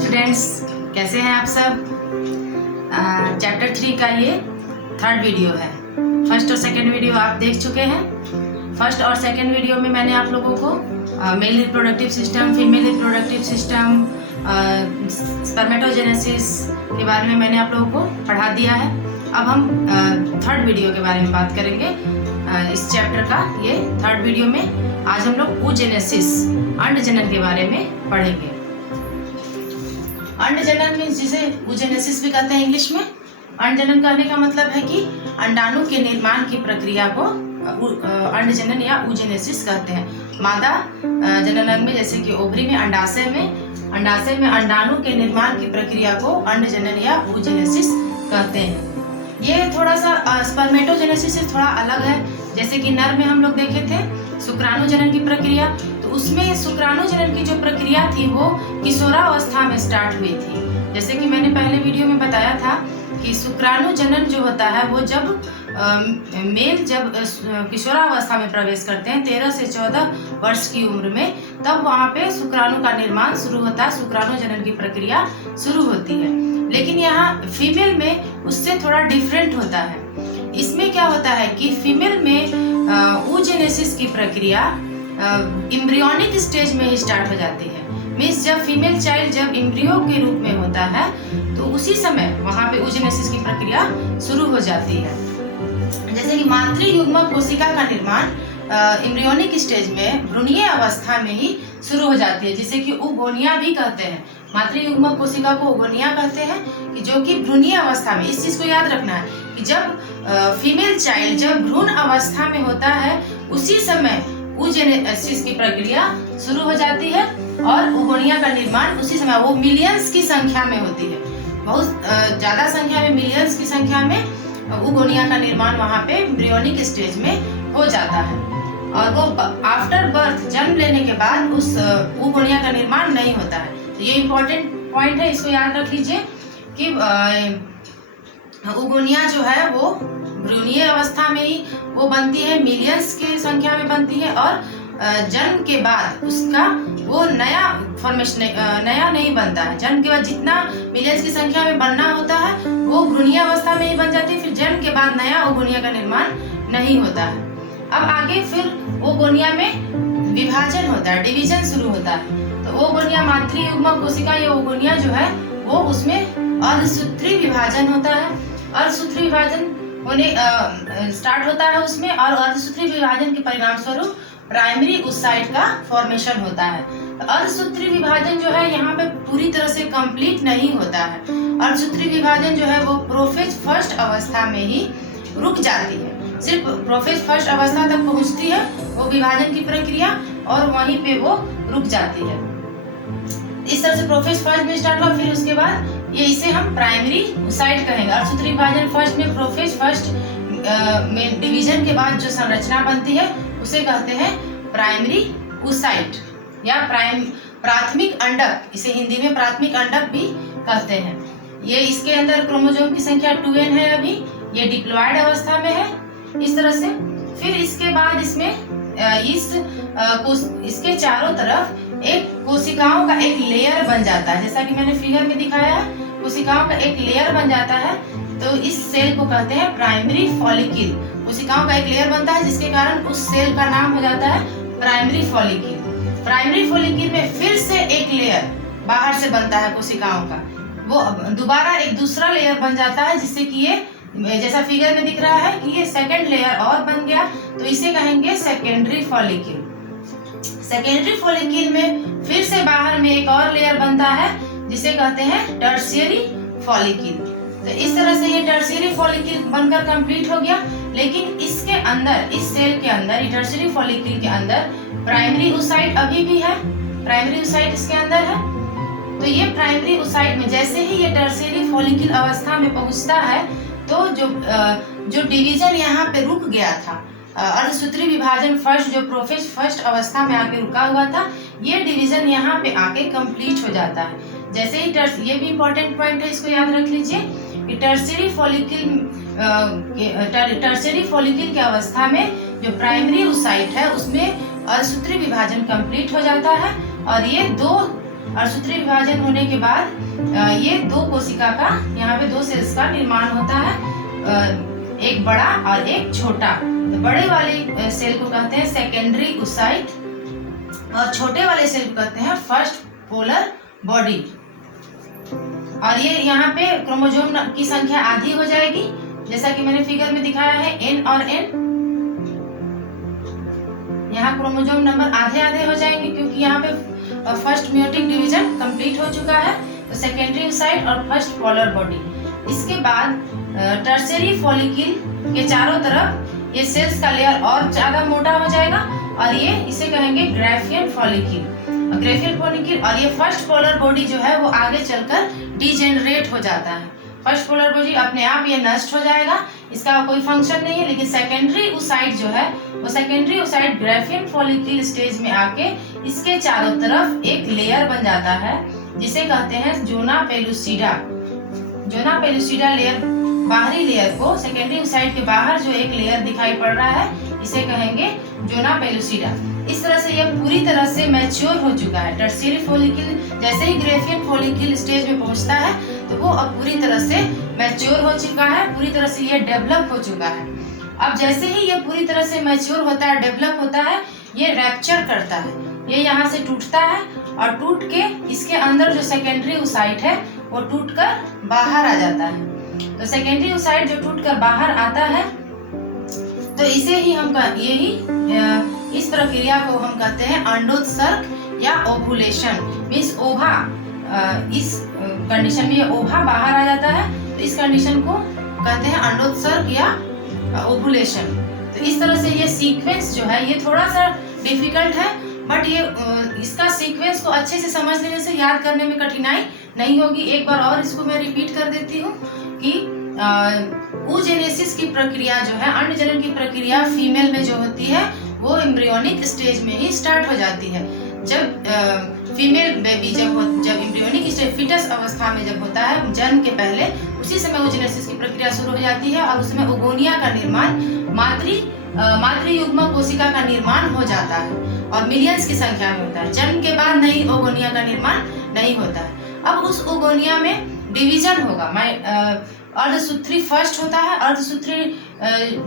Students, कैसे हैं आप सब। चैप्टर 3 का ये थर्ड वीडियो है। फर्स्ट और सेकंड वीडियो आप देख चुके हैं। फर्स्ट और सेकंड वीडियो में मैंने आप लोगों को male reproductive system, female reproductive system, spermatogenesis के बारे में मैंने आप लोगों को पढ़ा दिया है। अब हम थर्ड वीडियो के बारे में बात करेंगे। इस चैप्टर का ये थर्ड वीडियो में आज हम लोग oogenesis, अंडजनन के बारे में पढ़ेंगे। अंडजनन मीन्स जिसे oogenesis भी कहते हैं इंग्लिश में। अंडजनन कहने का मतलब है कि अंडाणु के निर्माण की प्रक्रिया को अंडजनन या oogenesis कहते हैं। मादा जननांग में जैसे कि ओवरी में, अंडाशय में अंडाणु के निर्माण की प्रक्रिया को अंडजनन या oogenesis कहते हैं। ये थोड़ा सा स्पर्मेटोजेनेसिस से थोड़ा अलग है। जैसे कि नर में हम लोग देखे थे शुक्राणुजनन की प्रक्रिया, तो उसमें शुक्राणुजनन की जो प्रक्रिया थी वो किशोरावस्था में स्टार्ट हुई थी। जैसे कि मैंने पहले वीडियो में बताया था कि शुक्राणुजनन जो होता है वो जब मेल जब किशोरावस्था में प्रवेश करते हैं 13 से 14 वर्ष की उम्र में, तब वहाँ पे शुक्राणु का निर्माण शुरू होता है, शुक्राणुजनन की प्रक्रिया शुरू होती है। लेकिन यहाँ फीमेल में उससे थोड़ा डिफरेंट होता है। इसमें क्या होता है कि फीमेल में oogenesis की प्रक्रिया एम्ब्रियोनिक स्टेज में ही स्टार्ट हो जाती है। मीन्स जब फीमेल चाइल्ड जब एम्ब्रियो के रूप में होता है तो उसी समय वहाँ पे oogenesis की प्रक्रिया शुरू हो जाती है। जैसे कि मातृयुग्मक कोशिका का निर्माण एम्ब्रियोनिक स्टेज में भ्रूणीय अवस्था में ही शुरू हो जाती है, जिसे कि ओगोनिया भी कहते हैं। मातृयुग्मक कोशिका को ओगोनिया कहते हैं, कि जो कि भ्रूणीय अवस्था में, इस चीज को याद रखना है कि जब फीमेल चाइल्ड जब भ्रूण अवस्था में होता है उसी समय oogenesis की प्रक्रिया शुरू हो जाती है और ओगोनिया का निर्माण उसी समय, वो मिलियंस की संख्या में होती है, बहुत ज्यादा संख्या में, मिलियंस की संख्या में ओगोनिया का निर्माण वहाँ पे एम्ब्रियोनिक स्टेज में हो जाता है। और वो आफ्टर बर्थ, जन्म लेने के बाद उस ओगोनिया का निर्माण नहीं होता है। तो ये इम्पोर्टेंट पॉइंट है, इसको याद रख लीजिए कि ओगोनिया जो है वो भ्रूणीय अवस्था में ही वो बनती है, मिलियंस की संख्या में बनती है, और जन्म के बाद उसका वो नया फॉर्मेशन नया नहीं बनता है। जन्म के बाद जितना मिलियंस की संख्या में बनना होता है वो भ्रूणीय अवस्था में ही बन जाती है। फिर जन्म के बाद नया ओगोनिया का निर्माण नहीं होता है। अब आगे फिर ओगोनिया में विभाजन होता है, डिवीजन शुरू होता है। तो ओगोनिया मातृयुग्मक कोशिका, ये ओगोनिया जो है वो उसमें अर्धसूत्री विभाजन होता है। अर्धसूत्री विभाजन होने स्टार्ट होता है उसमें, और अर्धसूत्री विभाजन के परिणाम स्वरूप प्राइमरी oocyte का फॉर्मेशन होता है। तो अर्धसूत्री विभाजन जो है यहाँ पे पूरी तरह से कंप्लीट नहीं होता है। अर्धसूत्री विभाजन जो है वो प्रोफेज फर्स्ट अवस्था में ही रुक जाती है, सिर्फ प्रोफेज फर्स्ट अवस्था तक पहुँचती है वो विभाजन की प्रक्रिया, और वहीं पे वो रुक जाती है। इस तरह से प्रोफेज फर्स्ट में स्टार्ट हुआ, फिर उसके बाद ये इसे हम प्राइमरी oocyte कहेंगे। अर्धसूत्री विभाजन फर्स्ट में, प्रोफेज फर्स्ट में डिवीजन के बाद जो संरचना बनती है उसे कहते हैं प्राइमरी oocyte या प्राथमिक अंडक, इसे हिंदी में प्राथमिक अंडक भी कहते हैं। ये इसके अंदर क्रोमोसोम की संख्या 2n है, अभी ये डिप्लॉयड अवस्था में है इस तरह से। फिर इसके बाद इसमें इसके चारों तरफ एक कोशिकाओं का एक लेयर बन जाता है, जैसा कि मैंने फिगर में दिखाया है। कोशिकाओं का एक लेयर बन जाता है, तो इस सेल को कहते हैं प्राइमरी फॉलिकल। कोशिकाओं का एक लेयर बनता है जिसके कारण उस सेल का नाम हो जाता है प्राइमरी फॉलिकल। प्राइमरी फॉलिकल में फिर से एक लेयर बाहर से बनता है कोशिकाओं का, वो दोबारा एक दूसरा लेयर बन जाता है, जिससे कि ये जैसा फिगर में दिख रहा है कि ये सेकेंड लेयर और बन गया, तो इसे कहेंगे सेकेंडरी फॉलिकल। सेकेंडरी फॉलिकल में फिर से बाहर में एक और लेयर बनता है जिसे कहते हैं टर्शियरी फॉलिकल। तो इस तरह से ये टर्शियरी फॉलिकल बनकर कंप्लीट हो गया। लेकिन इसके अंदर, इस सेल के अंदर, टर्शियरी फॉलिकल के अंदर प्राइमरी oocyte अभी भी है, प्राइमरी oocyte इसके अंदर है। तो ये प्राइमरी oocyte में जैसे ही ये टर्शियरी फॉलिकल अवस्था में पहुंचता है, तो जो डिवीजन यहाँ पे रुक गया था, अर्धसूत्री विभाजन फर्स्ट, जो प्रोफेज फर्स्ट अवस्था में आके रुका हुआ था, ये डिवीजन यहाँ पे आके कंप्लीट हो जाता है। जैसे ही ये भी इम्पोर्टेंट पॉइंट है, इसको याद रख लीजिए कि टर्शियरी फॉलिकल की अवस्था में जो प्राइमरी oocyte है उसमें अर्धसूत्री विभाजन कंप्लीट हो जाता है, और ये दो अर्धसूत्री विभाजन होने के बाद ये दो कोशिका का, यहाँ पे दो सेल्स का निर्माण होता है, एक बड़ा और एक छोटा। तो बड़े वाले सेल को कहते हैं सेकेंडरी oocyte और छोटे वाले सेल को कहते हैं फर्स्ट पोलर बॉडी। और ये यहाँ पे क्रोमोसोम की संख्या आधी हो जाएगी, जैसा कि मैंने फिगर में दिखाया है N और N। यहाँ क्रोमोसोम नंबर आधे आधे हो जाएंगे क्योंकि यहाँ पे फर्स्ट मेयोटिक डिवीजन कंप्लीट हो चुका है। तो सेकेंडरी oocyte और फर्स्ट पोलर बॉडी। इसके बाद टर्शियरी फॉलिकल के चारों तरफ ये सेल्स का लेयर और ज्यादा मोटा हो जाएगा और ये इसे कहेंगे ग्राफियन फॉलिकल। ग्राफियन फॉलिकल और ये फर्स्ट पोलर बॉडी जो है वो आगे चलकर डिजेनरेट हो जाता है। फर्स्ट पोलर बॉडी अपने आप ये नष्ट हो जाएगा, इसका कोई फंक्शन नहीं है। लेकिन सेकेंडरी oocyte जो है वो secondary oocyte Graafian follicle stage में आके इसके चारों तरफ एक लेयर बन जाता है जिसे कहते हैं zona pellucida. Zona pellucida layer, बाहरी लेयर को, सेकेंडरी oocyte के बाहर जो एक लेयर दिखाई पड़ रहा है इसे कहेंगे जोना पेलुसिडा। इस तरह से यह पूरी तरह से मैच्योर हो चुका है। टर्शियरी फॉलिकल जैसे ही ग्राफियन फॉलिकल स्टेज में पहुंचता है तो वो अब पूरी तरह से मैच्योर हो चुका है, पूरी तरह से ये डेवलप हो चुका है। अब जैसे ही ये पूरी तरह से मैच्योर होता है, डेवलप होता है, ये रैप्चर करता है, ये यहाँ से टूटता है और टूट के इसके अंदर जो सेकेंडरी oocyte है वो टूटकर बाहर आ जाता है। तो सेकेंडरी oocyte जो टूटकर बाहर आता है तो इसे ही हम इस प्रक्रिया को हम कहते हैं अंडोत्सर्ग या ओवुलेशन। मीन्स ओवा, इस कंडीशन में ये ओवा बाहर आ जाता है तो इस कंडीशन को कहते हैं अंडोत्सर्ग या ओवुलेशन। तो इस तरह से ये सीक्वेंस जो है ये थोड़ा सा डिफिकल्ट है, बट ये इसका सीक्वेंस को अच्छे से समझ लेने से याद करने में कठिनाई नहीं होगी। एक बार और इसको मैं रिपीट कर देती हूँ कि oogenesis की प्रक्रिया जो है, अंड जनन की प्रक्रिया फीमेल में जो होती है वो एम्ब्रियोनिक स्टेज में ही स्टार्ट हो जाती है। जब फीमेल बेबी जब एम्ब्रियोनिक स्टेज, फिटस अवस्था में जब होता है, जन्म के पहले, उसी समय oogenesis की प्रक्रिया शुरू हो जाती है और उसमें ओगोनिया का निर्माण, मातृ युग्म कोशिका का निर्माण हो जाता है और मिलियंस की संख्या में होता है। जन्म के बाद नई ओगोनिया का निर्माण नहीं होता है। अब उस ओगोनिया में डिवीजन होगा। अर्धसूत्री फर्स्ट होता है, अर्धसूत्री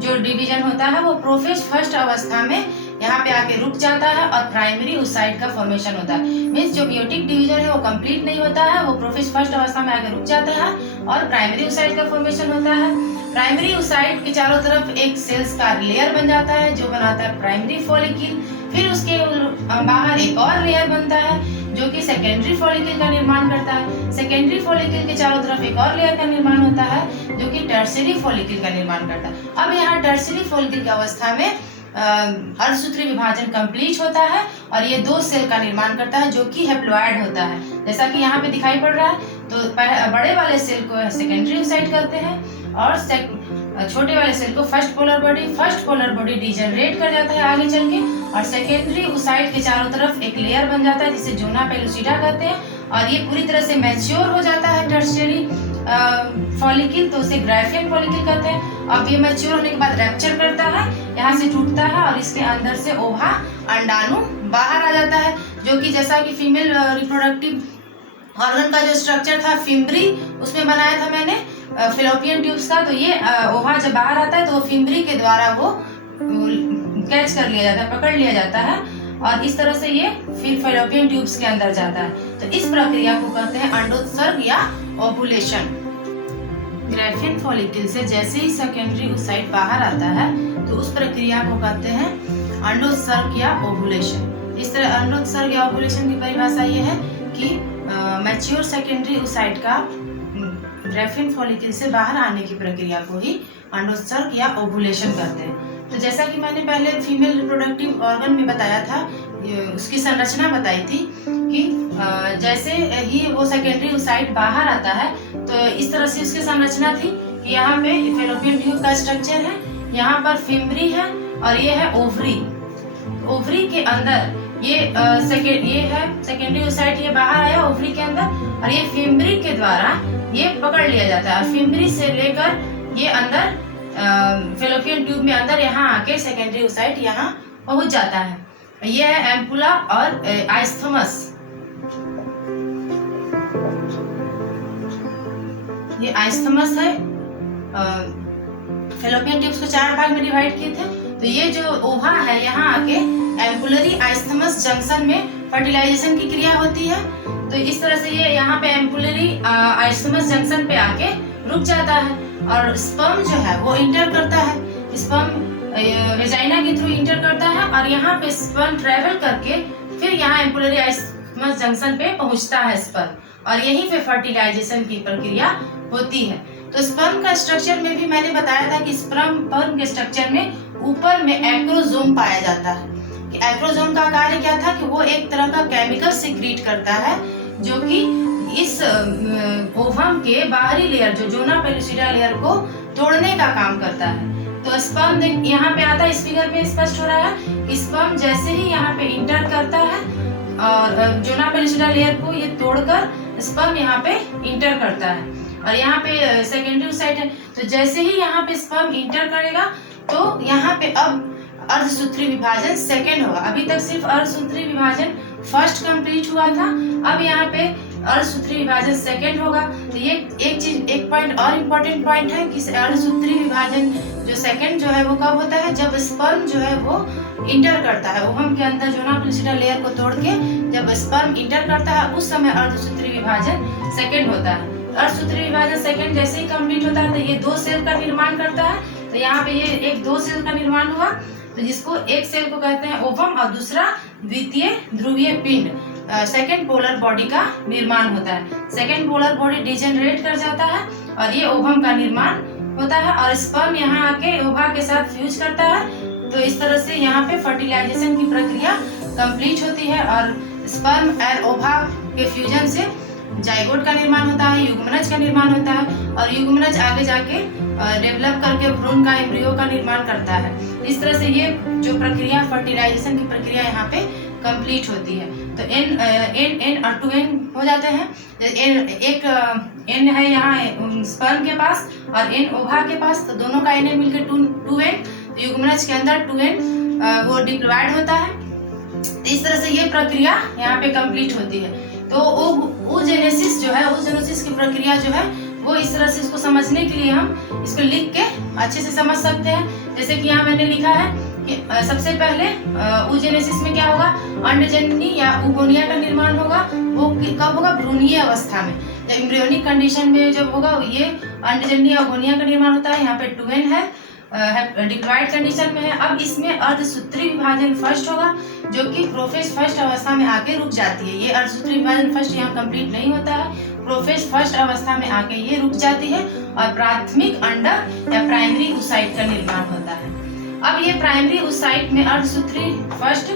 जो डिवीजन होता है वो प्रोफेज फर्स्ट अवस्था में यहाँ पे आके रुक जाता है और प्राइमरी oocyte का फॉर्मेशन होता है। मीन्स जो मेयोटिक डिवीजन है वो कंप्लीट नहीं होता है, वो प्रोफेज फर्स्ट अवस्था में आके रुक जाता है और प्राइमरी oocyte का फॉर्मेशन होता है। प्राइमरी oocyte के चारों तरफ एक सेल्स का लेयर बन जाता है जो बनाता है प्राइमरी फॉलिकल। फिर उसके बाहर एक और लेयर बनता है जो कि सेकेंडरी फॉलिकल का निर्माण करता है। सेकेंडरी फॉलिकल के चारों तरफ एक और लेयर का निर्माण होता है जो कि टर्शियरी फॉलिकल का निर्माण करता है। अब यहाँ टर्शियरी फॉलिकल की अवस्था में अर्धसूत्री विभाजन कंप्लीट होता है और ये दो सेल का निर्माण करता है जो कि हैप्लॉइड होता है, जैसा कि यहाँ पे दिखाई पड़ रहा है। तो बड़े वाले सेल को सेकेंडरी oocyte करते हैं और छोटे वाले सेल को फर्स्ट पोलर बॉडी डिजेनरेट कर जाता है आगे चल के और सेकेंडरी oocyte के चारों तरफ एक लेयर बन जाता है जिसे जोना पेलुसिडा कहते हैं और ये पूरी तरह से मैच्योर हो जाता है टर्शियरी फॉलिकल, तो उसे ग्राफियन फॉलिकल कहते हैं। अब ये मैच्योर होने के बाद रैप्चर करता है, यहाँ से टूटता है और इसके अंदर से ओवा, अंडाणु बाहर आ जाता है, जो कि जैसा कि फीमेल रिप्रोडक्टिव ऑर्गन का जो स्ट्रक्चर था फिम्बरी, उसमें बनाया था मैंने फेलोपियन ट्यूब्स का। तो ये ओवा जब बाहर आता है तो फिम्बरी के द्वारा वो कैच कर लिया जाता है, पकड़ लिया जाता है और इस तरह से ये फिर फेलोपियन ट्यूब्स के अंदर जाता है। तो इस प्रक्रिया को कहते हैं अंडोत्सर्ग या ओवुलेशन। ग्राफियन फॉलिकल से जैसे ही सेकेंडरी oocyte बाहर आता है तो उस प्रक्रिया को कहते हैं अंडोत्सर्ग या ओवुलेशन। इस तरह अंडोत्सर्ग या ओवुलेशन की परिभाषा ये है कि मैच्योर सेकेंडरी oocyte का ग्राफियन फॉलिकल से बाहर आने की प्रक्रिया को ही अंडोत्सर्ग या ओवुलेशन कहते हैं। तो जैसा कि मैंने पहले फीमेल रिप्रोडक्टिव ऑर्गन में बताया था, उसकी संरचना बताई थी कि जैसे ही वो सेकेंडरी oocyte बाहर आता है तो इस तरह से उसकी संरचना थी कि यहाँ पे फेलोपियन ट्यूब का स्ट्रक्चर है, यहाँ पर फिम्बरी है और ये है ओवरी। ओवरी के अंदर ये है सेकेंडरी oocyte, ये बाहर आया ओवरी के अंदर और ये फिम्बरी के द्वारा ये पकड़ लिया जाता है और फिम्बरी से लेकर ये अंदर फेलोपियन ट्यूब में अंदर यहाँ आके सेकेंडरी oocyte यहाँ पहुंच जाता है। ये है एम्पुला और आइस्थमस। ये आइस्थमस है। फैलोपियन ट्यूब्स को 4 भाग में डिवाइड किए थे। तो ये जो ओवा है, यहाँ आके एम्पुलरी आइस्थमस जंक्शन में फर्टिलाइजेशन की क्रिया होती है। तो इस तरह से ये यहाँ पे एम्पुलरी आइस्थमस जंक्शन पे आके रुक जाता है और स्पर्म जो है वो इंटर करता है। स्पर्म वेजाइना के थ्रू इंटर करता है और यहाँ पे स्पर्म ट्रेवल करके फिर यहाँ एम्पुलरी आइस्थमस जंक्शन पे पहुँचता है स्पर्म, और यहीं पे फर्टिलाइजेशन की प्रक्रिया होती है। तो स्पर्म का स्ट्रक्चर में भी मैंने बताया था कि स्पर्म के स्ट्रक्चर में ऊपर में एक्रोजोम पाया जाता है। एक्रोजोम का कार्य क्या था कि वो एक तरह का केमिकल सिक्रीट करता है जो कि इस ओवम के बाहरी लेयर जो जोना पेलुसिडा लेयर को तोड़ने का काम करता है। तो स्पर्म यहाँ पे आता है, इस फिगर में स्पष्ट हो रहा है कि स्पर्म जैसे ही यहाँ पे इंटर करता है और जोना पेलुसिडा लेयर को ये तोड़कर स्पर्म यहाँ पे इंटर करता है, और यहाँ पे सेकेंडरी ओसाइट है। तो जैसे ही यहाँ पे स्पर्म इंटर करेगा तो यहाँ पे अब अर्धसूत्री विभाजन सेकेंड होगा। अभी तक सिर्फ अर्धसूत्री विभाजन फर्स्ट कंप्लीट हुआ था, अब यहाँ पे अर्धसूत्री विभाजन सेकेंड होगा। तो ये एक पॉइंट और इम्पोर्टेंट पॉइंट है कि अर्धसूत्री विभाजन जो सेकेंड जो है वो कब होता है, जब स्पर्म जो है वो इंटर करता है ओवम के अंदर जोना पेलुसिडा लेयर को तोड़ के जब स्पर्म इंटर करता है उस समय अर्धसूत्री विभाजन सेकेंड होता है। अर्धसूत्री विभाजन सेकेंड जैसे ही कंप्लीट होता है तो ये 2 सेल का निर्माण करता है। तो यहाँ पे ये एक 2 सेल का निर्माण हुआ, तो जिसको एक सेल को कहते हैं ओवम और दूसरा द्वितीय ध्रुवीय पिंड, सेकेंड पोलर बॉडी का निर्माण होता है। सेकेंड पोलर बॉडी डिजेनरेट कर जाता है और ये ओवम का निर्माण होता है और स्पर्म यहाँ आके ओवा के साथ फ्यूज करता है। तो इस तरह से यहाँ पे फर्टिलाइजेशन की प्रक्रिया कंप्लीट होती है और स्पर्म और ओवा के फ्यूजन से जाइगोट का निर्माण होता है, युग्मनज का निर्माण होता है और युग्मनज आगे जाके डेवलप करके भ्रूण का एम्ब्रियो का निर्माण करता है। इस तरह से ये जो प्रक्रिया फर्टिलाइजेशन की प्रक्रिया यहाँ पे कंप्लीट होती है। तो एन और 2n हो जाते हैं। एक n है यहाँ स्पर्म के पास और n ओवा के पास, तो दोनों का n मिलकर 2n, तो युग्मनज के अंदर 2n वो डिप्लॉयड होता है। इस तरह से ये प्रक्रिया यहाँ पे कंप्लीट होती है। तो oogenesis जो है, oogenesis की प्रक्रिया जो है वो इस तरह से, इसको समझने के लिए हम इसको लिख के अच्छे से समझ सकते हैं। जैसे कि यहाँ मैंने लिखा है कि सबसे पहले oogenesis में क्या होगा, अंडजननी या ओगोनिया का निर्माण होगा। वो कब होगा, भ्रूणीय अवस्था में, एम्ब्रियोनिक कंडीशन में जब होगा ये अंडजननी या ओगोनिया का निर्माण होता है। यहाँ पे 2n है, डिप्लॉयड कंडीशन में है। अब इसमें अर्धसूत्री विभाजन फर्स्ट होगा जो कि प्रोफेज फर्स्ट अवस्था में आके रुक जाती है। ये अर्धसूत्री विभाजन फर्स्ट यहाँ कंप्लीट नहीं होता है, प्रोफेज फर्स्ट अवस्था में आके ये रुक जाती है और प्राथमिक अंडक या प्राइमरी oocyte का निर्माण होता है। अब ये प्राइमरी oocyte में अर्धसूत्री फर्स्ट,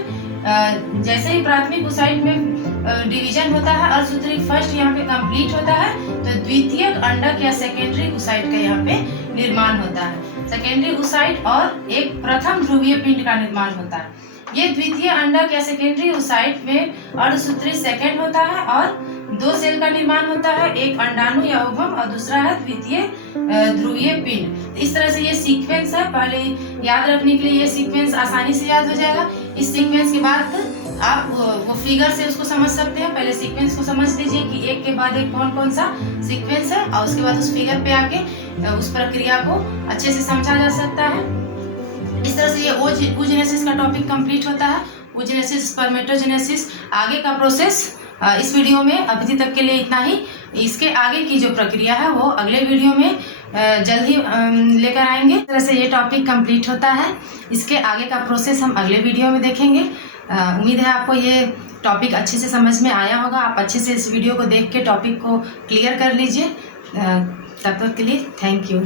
जैसे ही प्राथमिक oocyte में डिवीजन होता है, अर्धसूत्री फर्स्ट यहाँ पे कंप्लीट होता है, तो द्वितीयक अंडक या सेकेंडरी oocyte का यहाँ पे निर्माण होता है। सेकेंडरी oocyte और एक प्रथम ध्रुवीय पिंड का निर्माण होता है। ये द्वितीय अंडक या सेकेंडरी oocyte में अर्धसूत्री सेकेंड होता है और 2 सेल का निर्माण होता है, एक अंडाणु या ओवम और दूसरा है द्वितीय ध्रुवीय पिंड। इस तरह से ये सीक्वेंस है, पहले याद रखने के लिए ये सीक्वेंस आसानी से याद हो जाएगा। इस सीक्वेंस के बाद आप वो फिगर से उसको समझ सकते हैं। पहले सीक्वेंस को समझ लीजिए कि एक के बाद एक कौन कौन सा सीक्वेंस है और उसके बाद उस फिगर पे आके उस प्रक्रिया को अच्छे से समझा जा सकता है। इस तरह से ये oogenesis का टॉपिक कंप्लीट होता है। oogenesis, स्पर्मेटोजेनेसिस, आगे का प्रोसेस इस वीडियो में अभी तक के लिए इतना ही। इसके आगे की जो प्रक्रिया है वो अगले वीडियो में जल्द ही लेकर आएंगे। इस तरह से ये टॉपिक कंप्लीट होता है। इसके आगे का प्रोसेस हम अगले वीडियो में देखेंगे। उम्मीद है आपको ये टॉपिक अच्छे से समझ में आया होगा। आप अच्छे से इस वीडियो को देख के टॉपिक को क्लियर कर लीजिए। तब तक के लिए थैंक यू।